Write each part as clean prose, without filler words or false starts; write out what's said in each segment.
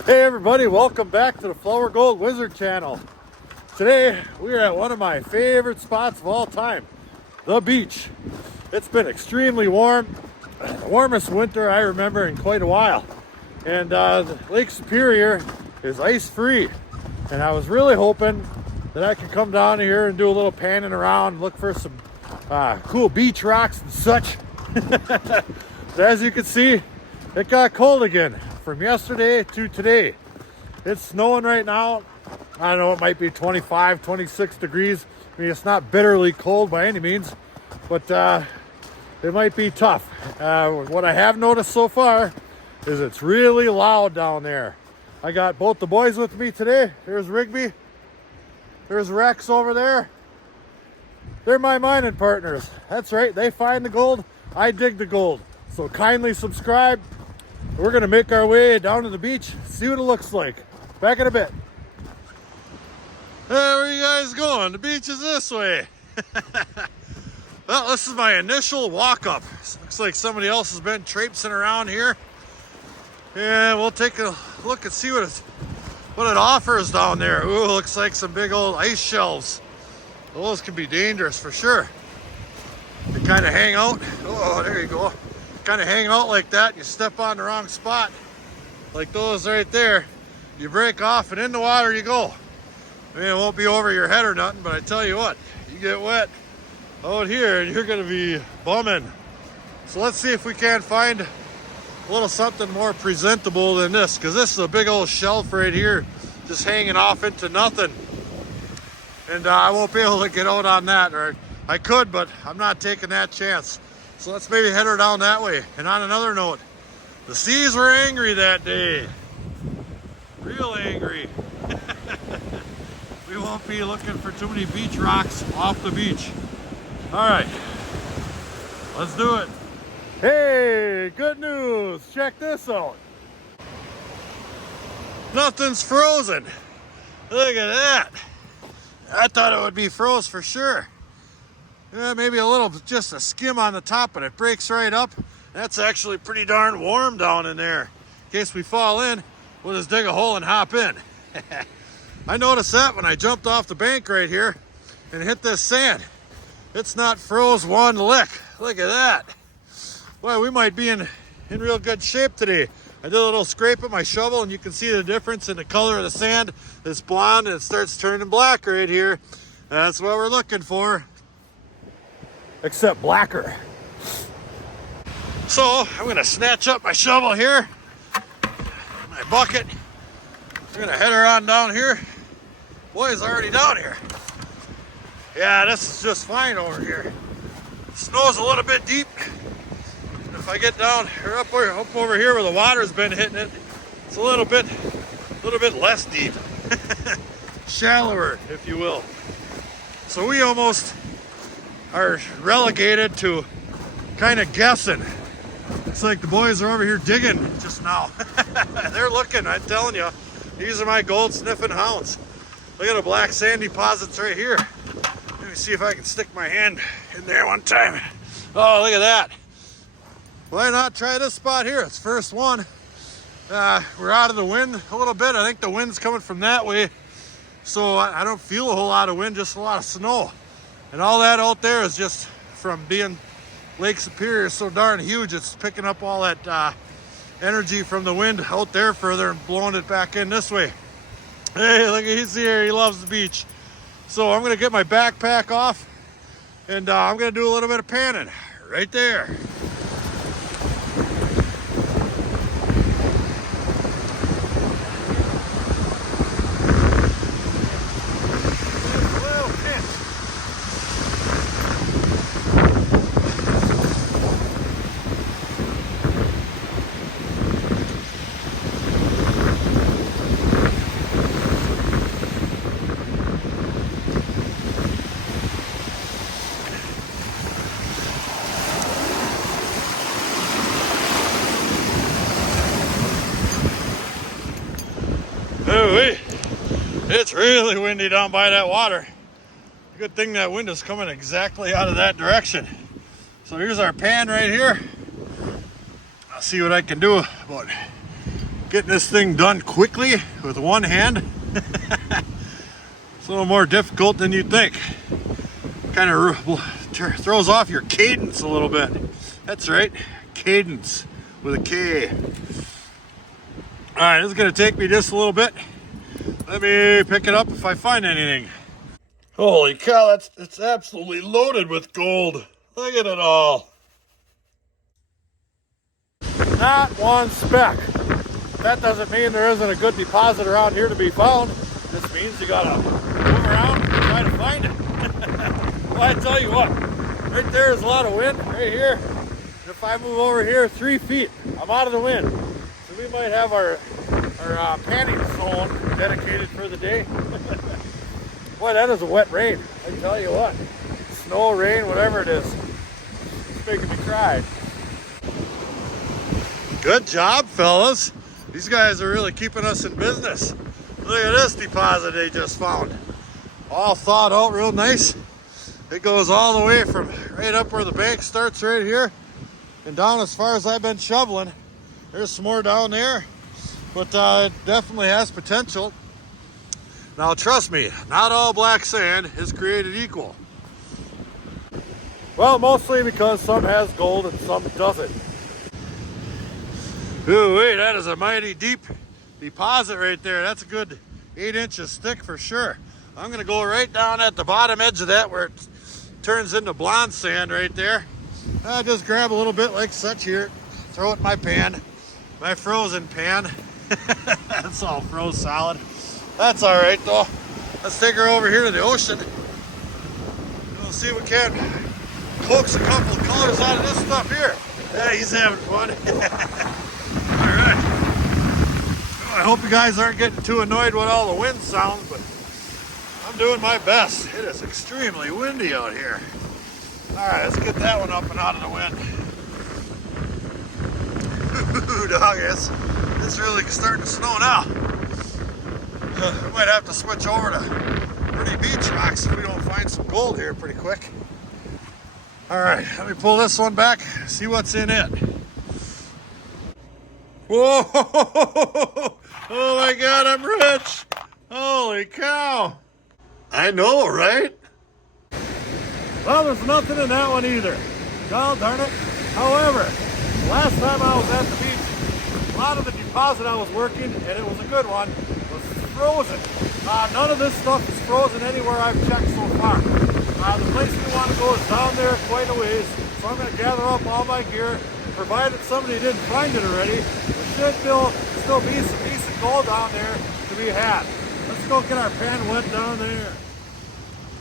Hey everybody, welcome back to the Flourgoldwizards channel. Today we are at one of my favorite spots of all time, the beach. It's been extremely warm, the warmest winter I remember in quite a while. And Lake Superior is ice free. And I was really hoping that I could come down here and do a little panning around, look for some cool beach rocks and such. But as you can see, it got cold again from yesterday to today. It's snowing right now. I don't know, it might be 25, 26 degrees. I mean, it's not bitterly cold by any means, but it might be tough. What I have noticed so far is it's really loud down there. I got both the boys with me today. There's Rigby. There's Rex over there. They're my mining partners. That's right, they find the gold, I dig the gold. So kindly subscribe. We're gonna make our way down to the beach, see what it looks like. Back in a bit. Hey, where are you guys going? The beach is this way. Well, this is my initial walk up. Looks like somebody else has been traipsing around here. Yeah, we'll take a look and see what it offers down there. Ooh, looks like some big old ice shelves. Those can be dangerous for sure. They kind of hang out. Oh, there you go. Kind of hang out like that, you step on the wrong spot, like those right there, you break off and in the water you go. I mean, it won't be over your head or nothing, but I tell you what, you get wet out here and you're gonna be bumming. So let's see if we can't find a little something more presentable than this, because this is a big old shelf right here just hanging off into nothing, and I won't be able to get out on that. Or I could, but I'm not taking that chance. So let's maybe head her down that way. And on another note, the seas were angry that day. Real angry. We won't be looking for too many beach rocks off the beach. All right, let's do it. Hey, good news. Check this out. Nothing's frozen. Look at that. I thought it would be froze for sure. Yeah, maybe a little, just a skim on the top, but it breaks right up. That's actually pretty darn warm down in there. In case we fall in, we'll just dig a hole and hop in. I noticed that when I jumped off the bank right here and hit this sand. It's not froze one lick. Look at that. Well, we might be in real good shape today. I did a little scrape with my shovel and you can see the difference in the color of the sand. It's blonde and it starts turning black right here. That's what we're looking for. Except blacker. So I'm gonna snatch up my shovel here, my bucket. We're gonna head her on down here. Boy's already down here. Yeah, this is just fine over here. Snow's a little bit deep. If I get down or up over here where the water's been hitting it, it's a little bit less deep. Shallower, if you will. So we almost are relegated to kind of guessing. It's like the boys are over here digging just now. They're looking, I'm telling you. These are my gold sniffing hounds. Look at the black sand deposits right here. Let me see if I can stick my hand in there one time. Oh, look at that. Why not try this spot here? It's first one. We're out of the wind a little bit. I think the wind's coming from that way. So I don't feel a whole lot of wind, just a lot of snow. And all that out there is just from being Lake Superior so darn huge, it's picking up all that energy from the wind out there further and blowing it back in this way. Hey, look, he's here, he loves the beach. So I'm gonna get my backpack off and I'm gonna do a little bit of panning right there. Ooh-wee. It's really windy down by that water. Good thing that wind is coming exactly out of that direction. So here's our pan right here. I'll see what I can do about Getting this thing done quickly with one hand. It's a little more difficult than you'd think. Kind of throws off your cadence a little bit. That's right, cadence with a K. All right, this is gonna take me just a little bit. Let me pick it up if I find anything. Holy cow, it's absolutely loaded with gold. Look at it all. Not one speck. That doesn't mean there isn't a good deposit around here to be found. This means you gotta move around and try to find it. Well, I tell you what, right there is a lot of wind, right here. And if I move over here 3 feet, I'm out of the wind. So we might have our panning zone dedicated for the day. Boy, that is a wet rain. I tell you what, snow, rain, whatever it is, it's making me cry. Good job, fellas. These guys are really keeping us in business. Look at this deposit they just found. All thawed out real nice. It goes all the way from right up where the bank starts right here and down as far as I've been shoveling. There's some more down there, but it definitely has potential. Now trust me, not all black sand is created equal. Well, mostly because some has gold and some doesn't. Ooh, wait, that is a mighty deep deposit right there. That's a good 8 inches thick for sure. I'm gonna go right down at the bottom edge of that where it turns into blonde sand right there. I just grab a little bit like such here, throw it in my pan, my frozen pan. That's all froze solid. That's all right though. Let's take her over here to the ocean. We'll see if we can coax a couple of colors out of this stuff here. Yeah, he's having fun. All right. Well, I hope you guys aren't getting too annoyed with all the wind sounds, but I'm doing my best. It is extremely windy out here. All right, let's get that one up and out of the wind. Ooh, dog, it's really starting to snow now. We might have to switch over to pretty beach rocks if we don't find some gold here pretty quick. All right, let me pull this one back, see what's in it. Whoa! Oh my God, I'm rich! Holy cow! I know, right? Well, there's nothing in that one either. God darn it. However, last time I was at the beach, a lot of the deposit I was working, and it was a good one, was frozen. None of this stuff is frozen anywhere I've checked so far. The place we want to go is down there quite a ways, so I'm going to gather up all my gear. Provided somebody didn't find it already, there should still be some decent gold down there to be had. Let's go get our pan wet down there.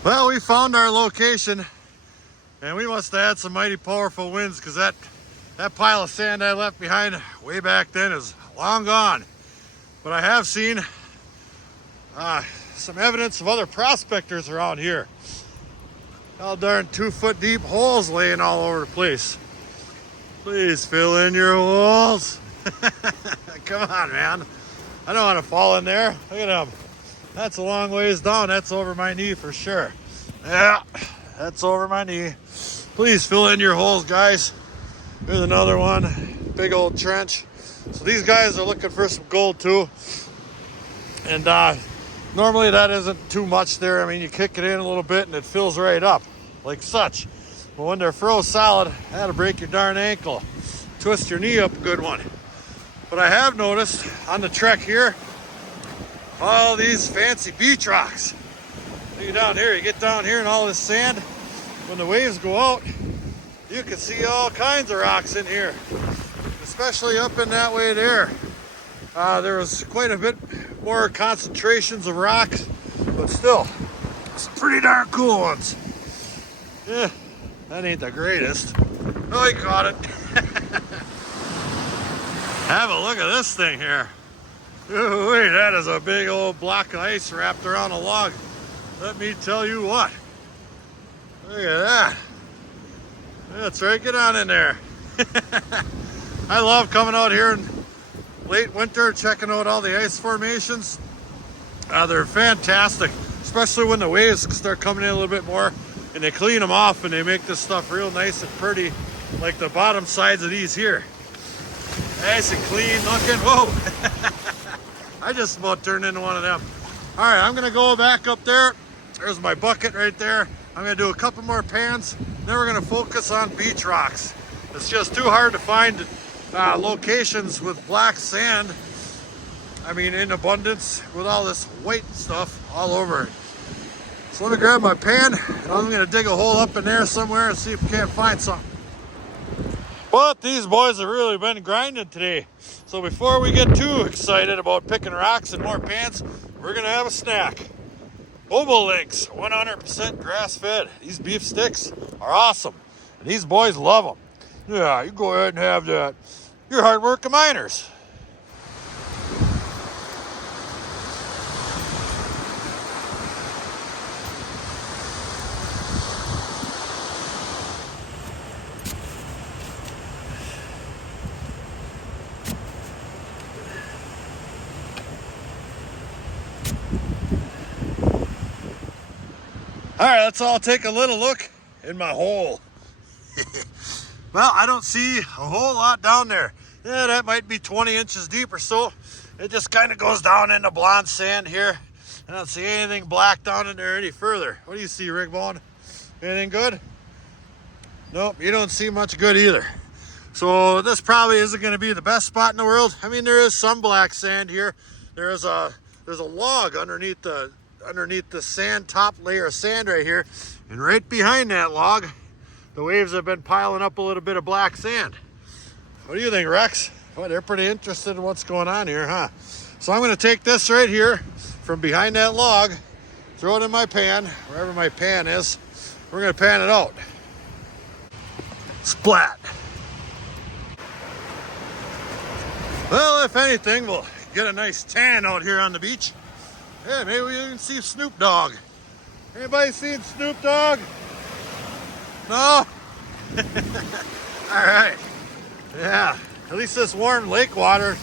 Well, we found our location, and we must have had some mighty powerful winds because that pile of sand I left behind way back then is long gone. But I have seen some evidence of other prospectors around here. All darn 2 foot deep holes laying all over the place. Please fill in your holes. Come on, man. I don't want to fall in there. Look at them. That's a long ways down. That's over my knee for sure. Yeah, that's over my knee. Please fill in your holes, guys. Here's another one. Big old trench. So these guys are looking for some gold too. And normally that isn't too much there. I mean, you kick it in a little bit and it fills right up like such. But when they're froze solid, that'll break your darn ankle. Twist your knee up a good one. But I have noticed on the trek here, all these fancy beach rocks. You get down here and all this sand, when the waves go out, you can see all kinds of rocks in here, especially up in that way there. There was quite a bit more concentrations of rocks, but still, some pretty darn cool ones. Yeah, that ain't the greatest. Oh, he caught it. Have a look at this thing here. Ooh, wait, that is a big old block of ice wrapped around a log. Let me tell you what. Look at that. That's right, get on in there. I love coming out here in late winter, checking out all the ice formations. They're fantastic, especially when the waves start coming in a little bit more and they clean them off and they make this stuff real nice and pretty, like the bottom sides of these here. Nice and clean looking. Whoa. I just about turned into one of them. All right, I'm gonna go back up there. There's my bucket right there. I'm gonna do a couple more pans. Then we're gonna focus on beach rocks. It's just too hard to find locations with black sand. I mean, in abundance with all this white stuff all over it. So let me grab my pan and I'm gonna dig a hole up in there somewhere and see if we can't find something. But these boys have really been grinding today. So before we get too excited about picking rocks and more pans, we're gonna have a snack. Bobo Links, 100% grass-fed. These beef sticks are awesome. And these boys love them. Yeah, you go ahead and have that. You're hard-working miners. All right, let's all take a little look in my hole. Well, I don't see a whole lot down there. Yeah, that might be 20 inches deep or so. It just kind of goes down into blonde sand here. I don't see anything black down in there any further. What do you see, Rigby? Anything good? Nope, you don't see much good either. So this probably isn't going to be the best spot in the world. I mean, there is some black sand here. There's a log underneath the sand, top layer of sand right here, and right behind that log the waves have been piling up a little bit of black sand. What do you think, Rex? Well, they're pretty interested in what's going on here, huh? So I'm going to take this right here from behind that log, throw it in my pan, wherever my pan is. We're going to pan it out. Splat. Well, if anything, we'll get a nice tan out here on the beach. Yeah, maybe we can see Snoop Dogg. Anybody seen Snoop Dogg? No? All right. Yeah, at least this warm lake water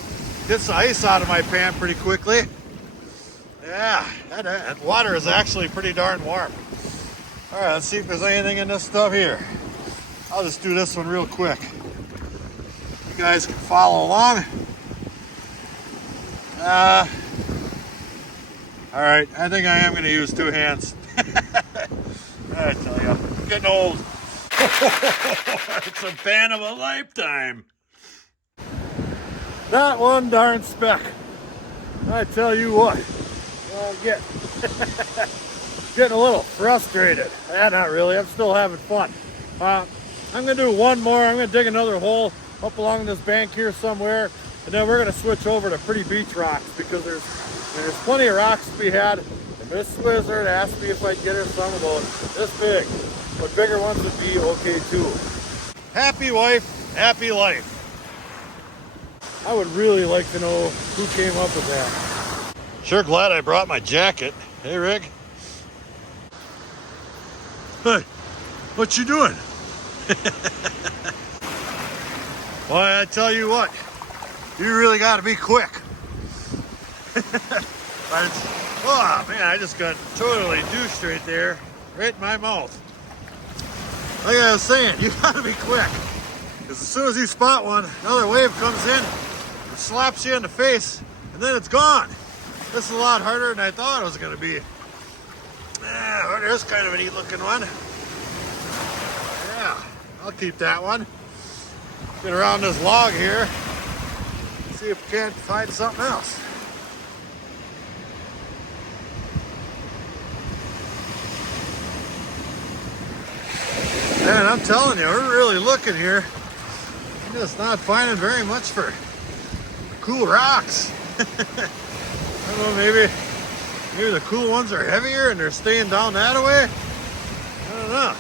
gets the ice out of my pan pretty quickly. Yeah, that water is actually pretty darn warm. All right, let's see if there's anything in this stuff here. I'll just do this one real quick. You guys can follow along. All right, I think I am going to use two hands. I tell you, I'm getting old. It's a pan of a lifetime. Not one darn speck. I tell you what, I'm getting a little frustrated. Not really, I'm still having fun. I'm going to do one more. I'm going to dig another hole up along this bank here somewhere, and then we're going to switch over to pretty beach rocks because there's plenty of rocks to be had. And Miss Wizard asked me if I'd get her some about this big, but bigger ones would be okay too. Happy wife, happy life. I would really like to know who came up with that. Sure glad I brought my jacket. Hey, Rick. Hey, what you doing? Well, I tell you what, you really got to be quick. Oh man, I just got totally douched right there, right in my mouth. Like I was saying, you got to be quick. Because as soon as you spot one, another wave comes in and slaps you in the face, and then it's gone. This is a lot harder than I thought it was going to be. Well, there's kind of a neat looking one. Yeah, I'll keep that one. Get around this log here. See if we can't find something else. Man, I'm telling you, we're really looking here. I'm just not finding very much for cool rocks. I don't know, maybe the cool ones are heavier and they're staying down that way. I don't know.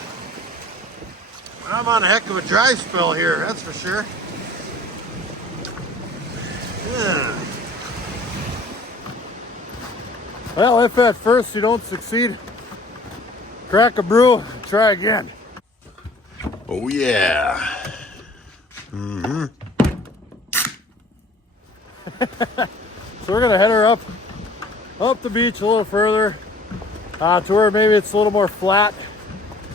I'm on a heck of a dry spell here, that's for sure. Yeah. Well, if at first you don't succeed, crack a brew, try again. Oh yeah. Mm-hmm. So we're gonna head her up the beach a little further to where maybe it's a little more flat,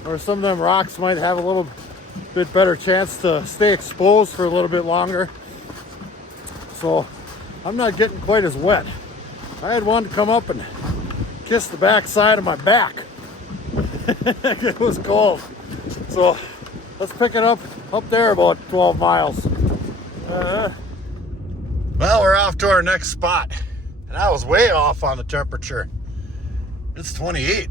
or some of them rocks might have a little bit better chance to stay exposed for a little bit longer. so I'm not getting quite as wet. I had one come up and kiss the back side of my back. It was cold. So let's pick it up there about 12 miles. Well, we're off to our next spot. And I was way off on the temperature. It's 28.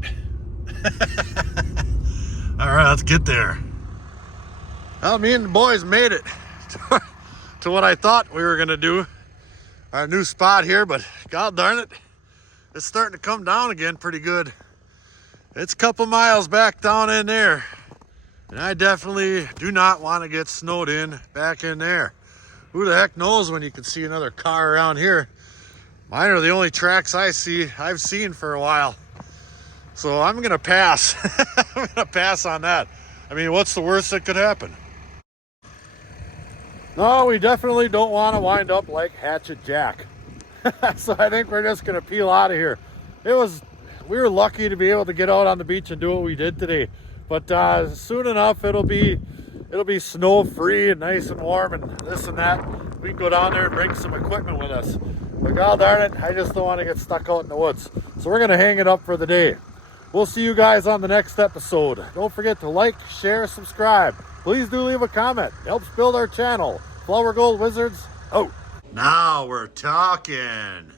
All right, let's get there. Well, me and the boys made it to what I thought we were gonna do. Our new spot here, but god darn it, it's starting to come down again pretty good. It's a couple miles back down in there. And I definitely do not want to get snowed in back in there. Who the heck knows when you can see another car around here. Mine are the only tracks I've seen for a while. So I'm gonna pass. I'm gonna pass on that. I mean, what's the worst that could happen? No, we definitely don't want to wind up like Hatchet Jack. So I think we're just gonna peel out of here. We were lucky to be able to get out on the beach and do what we did today. But soon enough, it'll be snow free and nice and warm and this and that. We can go down there and bring some equipment with us. But god darn it, I just don't want to get stuck out in the woods. So we're gonna hang it up for the day. We'll see you guys on the next episode. Don't forget to like, share, subscribe. Please do leave a comment. It helps build our channel. Flourgoldwizards out. Now we're talking.